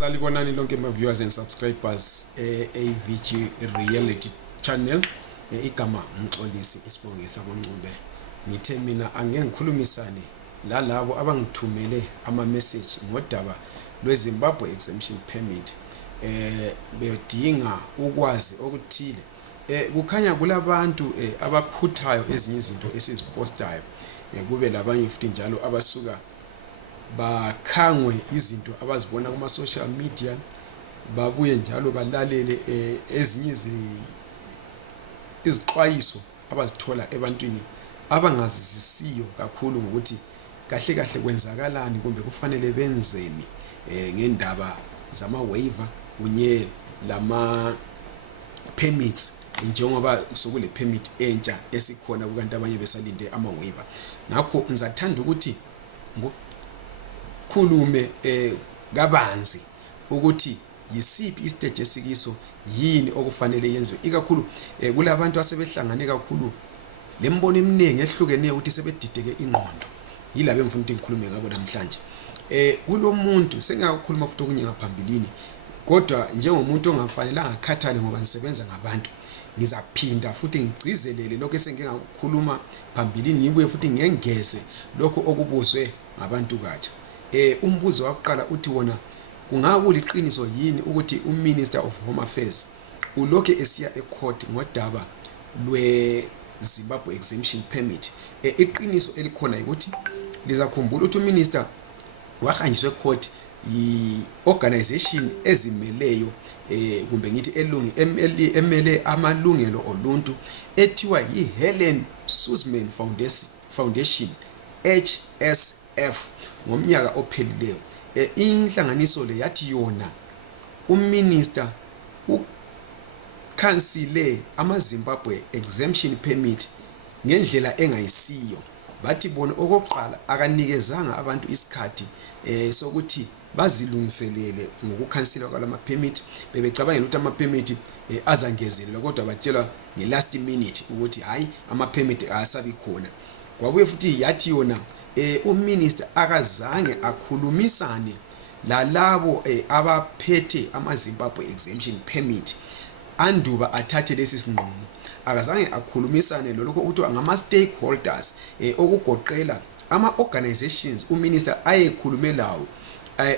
Salibonani lonke my viewers and subscribers AVG Reality Channel. Igama ngixolisi isibongisa kwaNcube. Ngithe mina angeke ngikhulumisane lalabo abangithumele ama message ngodaba lweZimbabwe Exemption Permit. Bedinga ukwazi okuthile. Kukhanya kulabantu abakhuthayo ezinye izinto esizipostayo. Kube labanye futhi njalo abasuka bakhangwe izinto abazibona kuma social media, babuye njalo balalele ezinye izixwayiso abazithola ebantwini abangazizisiyo kakhulu ngokuthi kahle kahle kwenzakalani kumbe kufanele benzeni ngendaba zama waiver kunye lama permits, njengoba sokule permit entsha esikhona kukanti abanye besalinde ama waiver. Ngakho ngizathanda ukuthi khulume kabanzi ukuthi yisiphi istage esikiso, yini okufanele yenziwe, ikakhulu kulabantu asebehlangane kakhulu lembono eminingi ehlukeneyo ukuthi sebedideke ingqondo. Yilabo engifuna ukuthi ngikhulume ngabo namhlanje. Kulomuntu sengakhuluma futhi okunye ngaphambilini, kodwa njengomuntu ongafanelanga akhathale ngoba ngisebenza ngabantu, ngizaphinda futhi ngigcizelele lokho esengingakhuluma phambilini, ngibuye futhi ngengeze lokho okubuzwe ngabantu katsha. Umbuzo waqala uthi wona kungakuliqiniso yini ukuthi uMinister of Home Affairs ulokho esiya ecourt ngodaba lwe Zimbabwe Exemption Permit? Iqiniso elikhona ukuthi lizakhumbula ukuthi uMinister wahanjiswe ecourt yi-organization ezimeleyo kumbe ngithi emele amalungelo oluntu ethiwa yi-Helen Suzman Foundation HSF ngomnyaka ophelileyo. Inhlanganiso le yathi yona uMinister ukhansile ama-Zimbabwe Exemption Permit ngendlela engayisiyo. Bathi bona okokuqala akanikezanga abantu isikhathi sokuthi bazilungiselele ngokukhansela kwalama permit. Bebecabangela ukuthi ama permit azangezelelwa, kodwa batshelwa nge-last minute ukuthi hayi ama permit asabi khona. Kwabuye futhi yathi yona uMinister akazange akhulumisane lalabo abaphethe ama-Zimbabwe Exemption Permit anduba athathe lesi sinqumo. Akazange akhulumisane lokho ukuthi ngama-stakeholders okugoqela ama-organizations uMinister ayekhulume lawo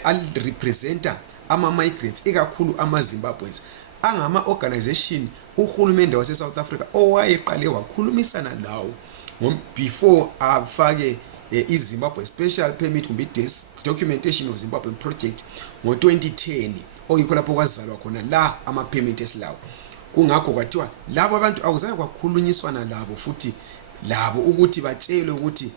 al-representa ama-migrants, ikakhulu ama-Zimbabweans, angama-organization uhulumende wase-South Africa owayeqale wakhulumisana lawo before afake iZimbabwe Special Permit kumbe Documentation of Zimbabwean Project ngo-2010, oyikho lapho kwazalwa khona la ama-permit esilawo. Kungakho kwathiwa labo abantu awuzange kwakhulunyiswana labo futhi labo ukuthi batshelwe ukuthi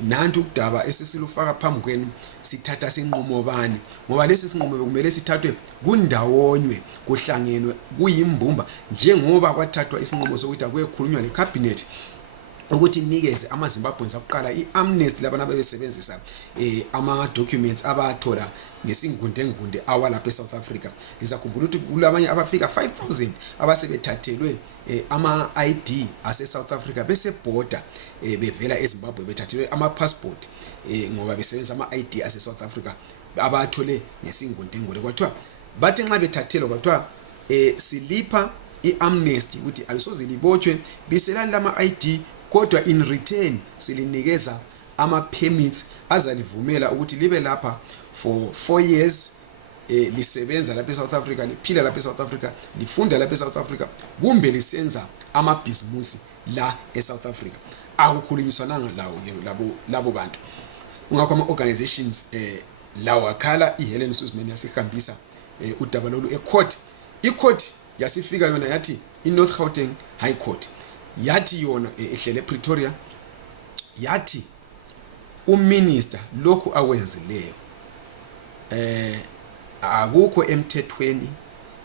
nantu ukudaba esesilufaka phambi kwenu sithatha sinqumo bani, ngoba lesi sinqumo bekumele sithathwe kundawonywe, kuhlangenwe kuyimbumba, njengoba kwathathwa isinqumo sokuthi akuyekhulunywa lecabinet ukuthi nikeze ama-Zimbabweans akuqala i-amnesty labana bebesebenzisa ama-documents abathola ngesingunde awalapha eSouth Africa. Lizakhumbula ukuthi kulabanye abafika 5,000 abasebethathelwe ama-ID ase-South Africa besebhoda bevela eZimbabwe, bethathelwe ama-passport ngoba besebenzisa ama-ID ase-South Africa abathole ngesingunde. Kwathiwa bathi nxa bethathelwa kwathiwa silipha i-amnesty ukuthi alisoze libotshwe biselani lama-ID, kodwa in return silinikeza ama-permits azalivumela ukuthi libe lapha for 4 years, lisebenza lapha eSouth Africa, liphila lapha eSouth Africa, lifunda lapha eSouth Africa, kumbe lisenza amabhizimusi la eSouth Africa. Akukhulunyiswananga labo bantu. Ungakho ama-organizations lawo akhala i-Helen Suzman yasihambisa udaba lolu ecourt. I-court yasifika yona yathi i-North Gauteng High Court yathi yona ehlele Pretoria, yathi uMinister lokhu awenzileyo akukho emthethweni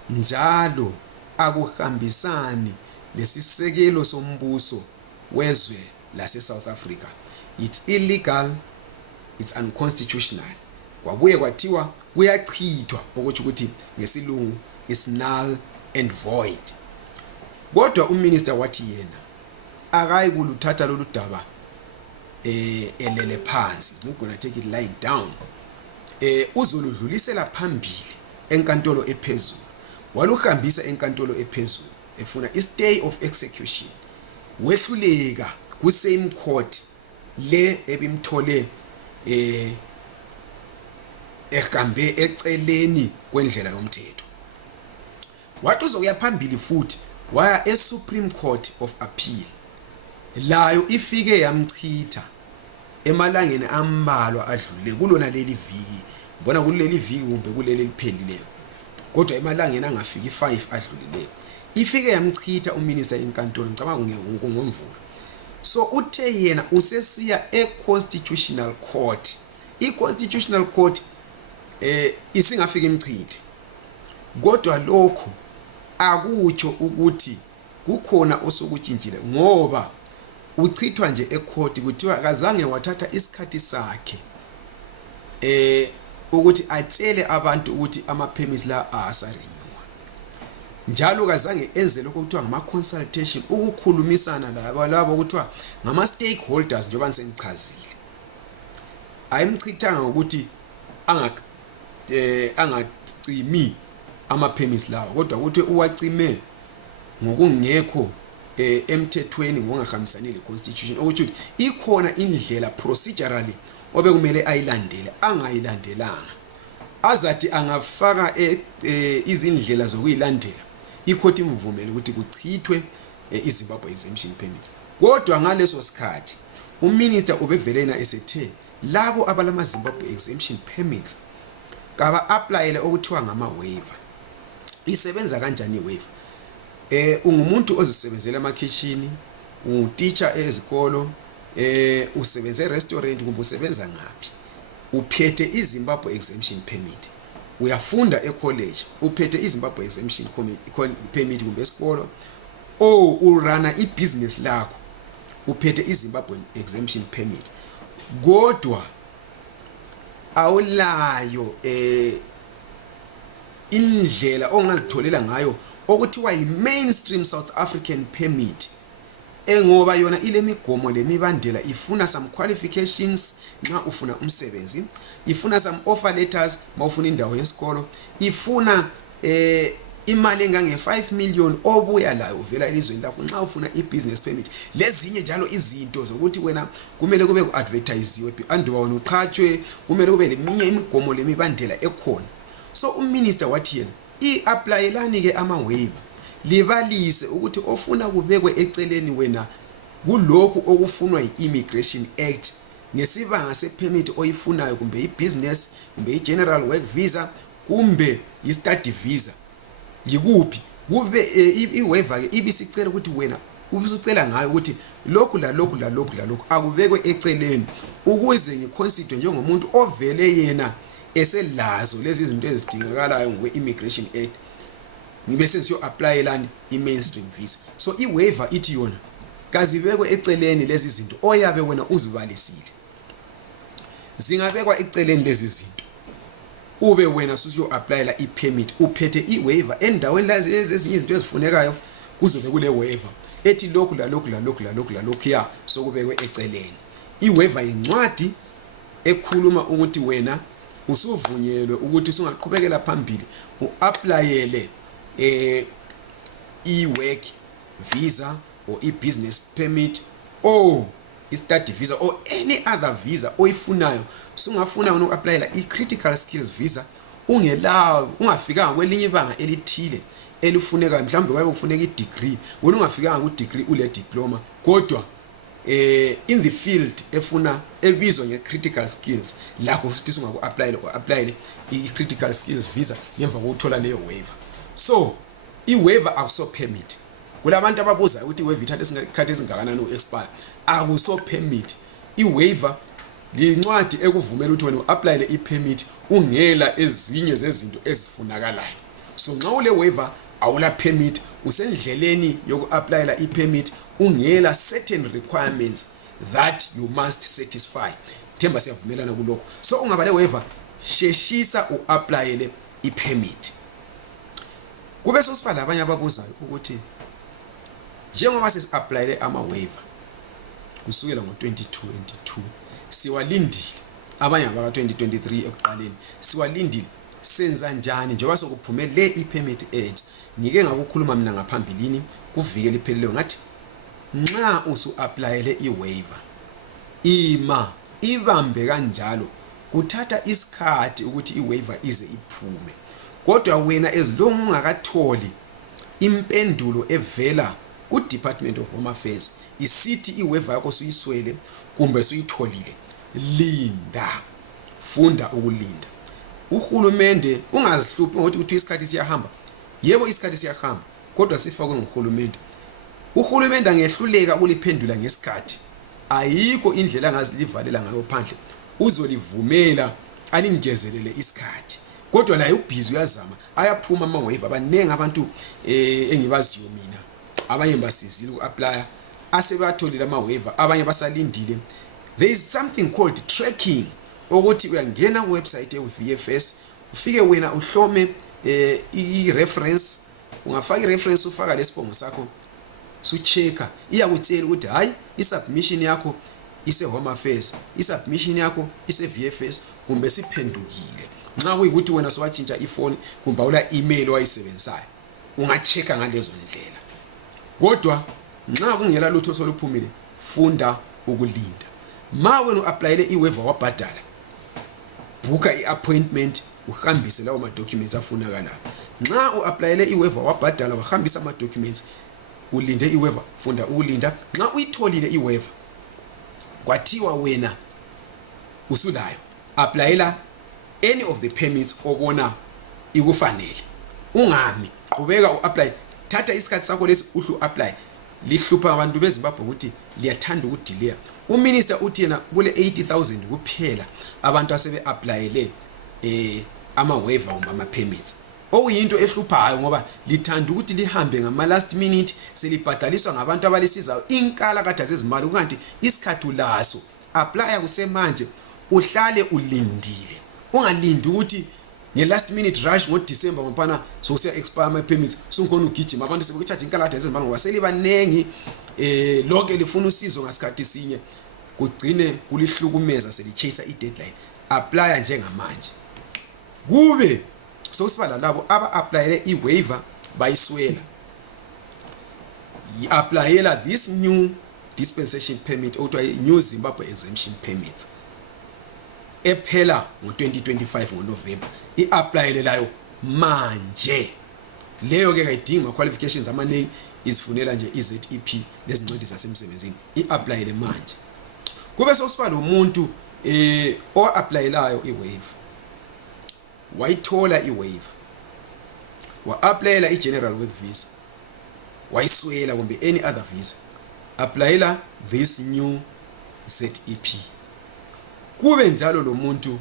njalo akuhambisani lesisekelo sombuso wezwe lase South Africa. It's illegal, it's unconstitutional. Kwabuye kwathiwa kuyachithwa, ukuthi ukuthi ngesilungu is null and void. Kodwa uMinister wathi yena akayi kuluthatha lolu daba elele phansi, is not going to take it lying down. Uzoludlulisela phambili enkantolo ephezulu, waluhambisa enkantolo ephezulu efuna stay of execution, wehluleka ku same court le ebimthole ehambe eceleni kwendlela yomthetho. Wathi uzokuya phambili futhi waya eSupreme Court of Appeal, layo ifike yamchitha emalangeni ambalwa adlule kulona leli viki, bona kuleli viki kumbe kuleli liphelileyo, kodwa emalangeni angafiki 5 adlulileyo ifike yamchitha uminister enkantolo, ngicabanga ngomvulo. So uthe yena usesiya eConstitutional Court. IConstitutional Court isingafika imchithe, kodwa lokho akutsho ukuthi kukhona osokutshintshile, ngoba uchithwa nje ecourt kuthiwa akazange wathatha isikhathi sakhe ukuthi atshele abantu ukuthi ama-permits la asarenewa, njalo kazange enze lokho kuthiwa ngama-consultation, ukukhulumisana labo kuthiwa ngama-stakeholders njengoba ngisengichazile. Ayimchithanga ukuthi angacimi ama-permits lawo, kodwa ukuthi uwacime ngokungekho emthethweni ngokungahambisani le-constitution, ukuthi ikhona indlela procedurally obekumele ayilandele angayilandelanga, azathi angafaka izindlela zokuyilandela ikhoti imvumela ukuthi kuchithwe iZimbabwe exemption permit. Kodwa ngaleso sikhathi uminister ubevelena esethe labo abalama Zimbabwe exemption permits kaba applyele okuthiwa ngama waiver. Isebenza kanjani waiver? Ungumuntu ozisebenzela emakitchen, uteacher ezikolo, usebenza e-restaurant kumbe usebenza ngaphi, uphethe iZimbabwe exemption permit, uyafunda ecollege uphethe iZimbabwe exemption permit kumbe esikolo, urana ibusiness lakho uphethe iZimbabwe exemption permit, kodwa awulayo indlela ongazitholela ngayo okuthiwa yi-mainstream South African permit, ngoba yona ile migomo lemibandela ifuna some qualifications nxa ufuna umsebenzi, ifuna some offer letters mawufuna indawo yesikolo, ifuna imali engange 5 million obuya layo uvela elizweni lakho nxa ufuna i-business permit, lezinye njalo izinto zokuthi wena kumele kube ku-advertisiwe anduba wena uqhatshwe, kumele kube leminye imigomo lemibandela ekhona. So uminister wathi yena i-applyelani ke ama-waiver, libalise ukuthi ofuna kubekwe eceleni wena kulokhu okufunwa yi-Immigration Act ngesibanga se-permit oyifunayo, kumbe i-business, kumbe i-general work visa, kumbe i-study visa, yikuphi kube i-waiver ke ibisicela ukuthi wena ubisucela ngayo ukuthi lokhu la lokhu la lokhu la lokhu akubekwe eceleni, ukuze ngiconsider njengomuntu ovele yena eselazo lezi zinto ezidingakalayo ngokwe-Immigration Act, ngibe sensiyo applyelani i-mainstream visa. So i-waiver ithi yona kazibekwe eceleni lezi zinto oyabe wena uzibalisile, zingabekwa eceleni lezi zinto, ube wena susiyo applyela i-permit uphethe i-waiver endaweni lazi ezinye izinto ezifunekayo, kuzobe kule waiver ethi lokhu la lokhu la lokhu la lokhu la lokhu ya sokubekwe eceleni. I-waiver incwadi ekhuluma ukuthi wena usuvunyelwe ukuthi usungaqhubekela phambili uapplyele i-work visa or i-business permit or i-study visa or any other visa oyifunayo. Sungafuna uku-applyela i-critical skills visa ungelawo, ungafikanga kwelinye ibanga elithile elifuneka, mhlawumbe wabe ufuneka i-degree, wena ungafikanga ku-degree ule diploma, kodwa in the field efuna ebizwa nge-critical skills, lakho futhi sungaku-applyele i-critical skills visa ngemva kokuthola leyo waiver. So i-waiver akuso permit. Kulabantu ababuza ukuthi i-waiver ithatha isikhathi esingakanani u-expire. Akuso permit. I-waiver lincwadi ekuvumela ukuthi wena u-applyele i-permit ungela ezinye zezinto ezifunakalayo. So nxa ule waiver awula permit, usendleleni yoku-applyela i-permit ungela certain requirements that you must satisfy. Themba siyavumelana kulokho. So ungabale waiver, sheshisa u-applyele i-permit. Kube sosibala abanye ababuzayo ukuthi njengoba sesi-applyele ama-waiver kusukela ngo-2022 siwalindile, abanye abaka 2023 ekuqaleni siwalindile, senza njani njengoba sokuphume le ipermit entsha. Ngike ngakukhuluma mina ngaphambilini kuvikele ipheleleyo ngathi nxa usu applyele iwaiver ibambe kanjalo kuthatha isikhathi ukuthi iwaiver ize iphume. Kodwa wena as long ungakatholi impendulo evela ku Department of Home Affairs isithi iwaiver yakho suyiswele kumbe suyitholile, linda, funda ukulinda. Uhulumende ungazihluphi ngokuthi uthi isikhathi siyahamba. Yebo isikhathi siyahamba kodwa sifakwe nguhulumende. Uhulumende angehluleka ukuliphendula ngesikhathi. Ayikho indlela angazilivalela ngayo phandle uzolivumela alingezelele isikhathi. Kodwa la ubhizi uyazama ayaphuma ama-waiver abaningi abantu engibaziyo mina abanye basizile uku-apply asebatholile ama-waiver abanye basalindile. There is something called tracking ukuthi uyangena ku-website ye-VFS ufike wena uhlome i-reference, ungafaka i-reference ufaka lesibongo sakho sucheka iyakutshela ukuthi hayi i-submission yakho ise-Home Affairs, i-submission yakho ise-VFS kumbe siphendukile. Nxa kuyikuthi wena sowatshintsha ifoni kumbe awula email wayisebenzayo ungacheka ngalezo ndlela. Kodwa nxa kungela lutho soluphumile funda ukulinda. Ma wena uapplyele iwaiver wabhadala buka i-appointment uhambise lawo ma-documents afunakalayo. Nxa uapplyele iwaiver wabhadala wahambisa ama-documents ulinde iwaiver, funda ukulinda. Nxa uyitholile iwaiver kwathiwa wena usulayo applyela any of the permits obona ikufanele. Ungami qhubeka uapply, thatha isikhathi sakho lesi uhlu apply. Lihlupha abantu beZimbabwe ukuthi liyathanda ukudelay. Uminister uthi yena kule 80,000 kuphela abantu asebe applyele ama-waiver kumbe ama-permits. Okuyinto ehluphayo ngoba lithanda ukuthi lihambe ngama last minute selibhadaliswa ngabantu abalisizayo inkala kade zezimali kanti isikhathi laso apply kusemanje uhlale ulindile. Ungalindi ukuthi nge-last minute rush ngo-December ngompana sokusiya expire ama-permits sunkhona ugijima abantu sebekucharge inkala kade zezimali ngoba selibanengi lonke lifuna usizo ngasikhathi sinye kugcine kulihlukumeza selichase i-deadline. Apply njengamanje kube sokusibala labo aba-applyele i-waiver bayiswela i-applyela this new dispensation permit okuthiwa i-New Zimbabwe Exemption Permits ephela ngo-2025 ngoNovember. I-applyele layo manje leyo ke kayidingi qualifications amaningi izifunela nje i-ZEP lezincwadi zasemsebenzini. I-applyele manje kube sokusibala umuntu o-applyelayo i-waiver wayithola i-waiver wa-applyela i-general work visa wayiswela kumbe any other visa applyela this new ZEP. Kube njalo lo muntu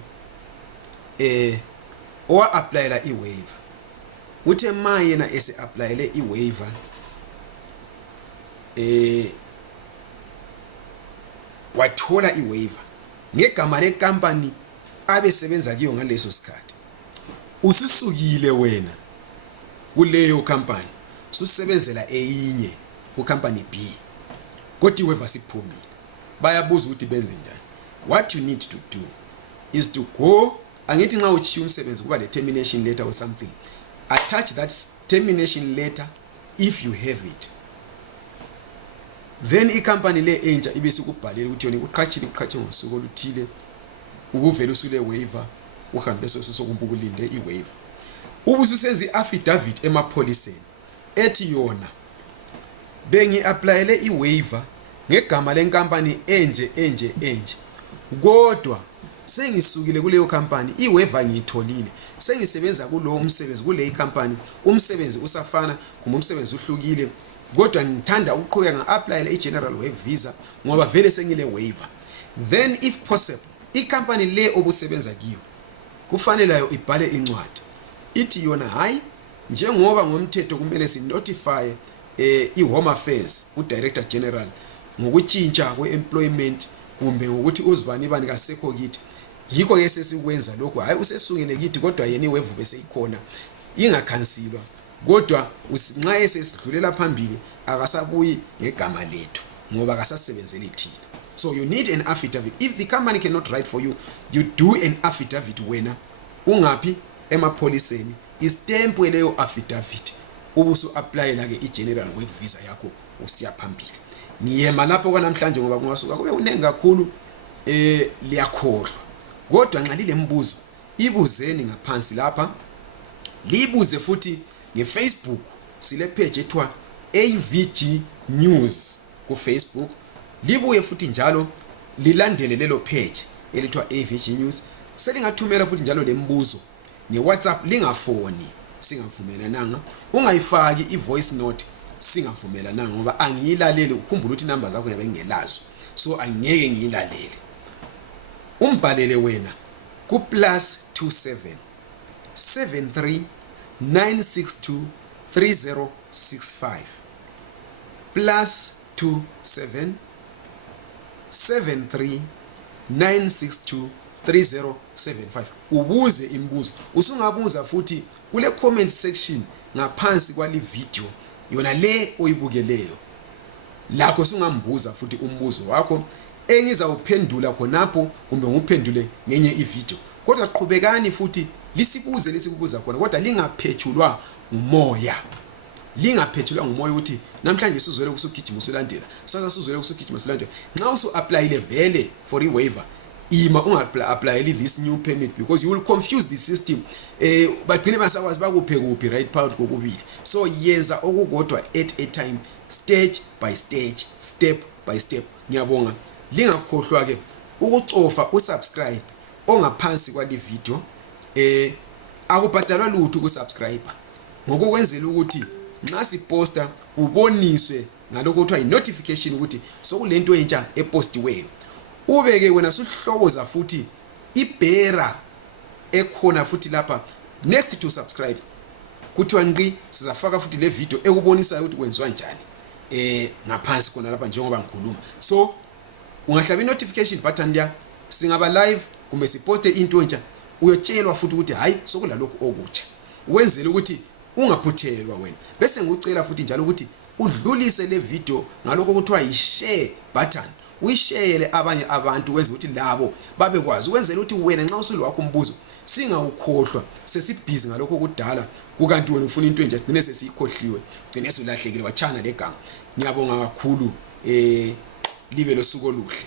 owa-applyela i-waiver uthe ma yena ese-applyele i-waiver wathola i-waiver ngegama le-company abesebenza kiyo ngaleso sikhathi. Ususukile wena kuleyo company susebenzela eyinye ku company B kodwa iwaiver siphumile bayabuza ukuthi benze njani. What you need to do is to go, angithi nxa uchiya umsebenzi kuba le termination letter or something, attach that termination letter if you have it. Then i-company le entsha ibe sikubhalela ukuthi yona uqhatshe ngosuku oluthile ukuvela usule waiver uhambe sokumbuka ulinde i-waiver. Ubususenza i-affidavit emapholiseni ethi yona bengi-applyele i-waiver ngegama lenkampani enje kodwa sengisukile kuleyo company i-waiver ngiyitholile sengisebenza kulowo umsebenzi kule company umsebenzi usafana kumbe umsebenzi uhlukile kodwa ngithanda ukuqhubeka nga-applyele i-general work visa ngoba vele sengile waiver. Then if possible i-company le obusebenza kiyo kufanele ibhale incwadi ithi yona hayi njengoba ngomthetho kumele si-notify i-Home Affairs u-Director General ngokutshintsha kwe-employment kumbe ukuthi uzibani bani kasekho kithi, yikho ke sesikwenza lokho. Hayi usesungile kithi kodwa yena iwaiver bese ikhona ingakhansilwa kodwa nxa esesidlulela phambili akasabuyi ngegama lethu ngoba akasasebenzeli thina. So you need an affidavit. If the company cannot write for you, you do an affidavit wena ungaphi emapholiseni istempu leyo affidavit ubusu applyela ke igeneral work visa yakho usiya phambili. Ngiyema lapho kwanamhlanje ngoba kungasuka kube unengi kakhulu liyakhohlwa. Kodwa nxa lile mbuzo ibuzeni ngaphansi lapha, libuze futhi ngeFacebook sile page ethwa AVG News ku Facebook, libuye futhi njalo lilandele lelo page elithwa AVG News. Selingathumela futhi njalo lembuzo ngeWhatsApp, lingafoni singavumelananga, ungayifaki ivoice note singavumelananga ngoba angiyilaleli. Ukhumbula ukuthi number zakho yabe ngelazo, so angeke ngiyilalele. Umbhalele wena ku +27 73 962 3065 +27 73 962 3075. Ubuze imbuzo. Usungabuza futhi kule comment section ngaphansi kwali video yona le oyibukeleyo. Lakho sungambuza futhi umbuzo wakho engizawuphendula khonapho kumbe nguphendule ngenye ivideo. Kodwa qhubekani futhi lisibuza khona, kodwa lingaphethulwa umoya. Lingaphethulwa ngumoya ukuthi namhlanje sizwele kusugijima usulandela, sasa sizwele kusugijima usulandela. Nxa usu apply vele for i-waiver, ima unga-applyeli this new permit because you will confuse the system. Bagcine basakwazi bakuphe kuphi right part kokubili. So yenza okukodwa at a time, stage by stage, step by step. Ngiyabonga. Lingakhohlwa ke ukucofa usubscribe ongaphansi kwali video. Akubhadalwa lutho ukusubscribe. Ngokukwenzela ukuthi nxa siposta uboniswe ngalokho kuthiwa i-notification ukuthi sokulento entsha epostiweyo. Ubeke wena suhlokoza futhi ibhera ekhona futhi lapha next to subscribe. Kuthiwa nqi sizafaka futhi le video ekubonisa ukuthi kwenziwa njani ngaphansi khona lapha njengoba ngikhuluma. So ungahlaba i-notification button ya singaba live kumbe siposte into entsha, uyotshelwa futhi ukuthi hayi sokulalokho okutsha, wenzele ukuthi ungaphuthelwa wena. Bese ngikucela futhi njalo ukuthi udlulise le video ngalokho kuthiwa i-share button, uyishayele abanye abantu wenze ukuthi labo babekwazi, wenzele ukuthi wena nxa usulwakho umbuzo singawukhohlwa sesibhizi ngalokho kudala kukanti wena ufuna into entsha gcine sesiyikhohliwe, gcine sulahlekile wachana legama. Ngiyabonga kakhulu, libe losuku oluhle.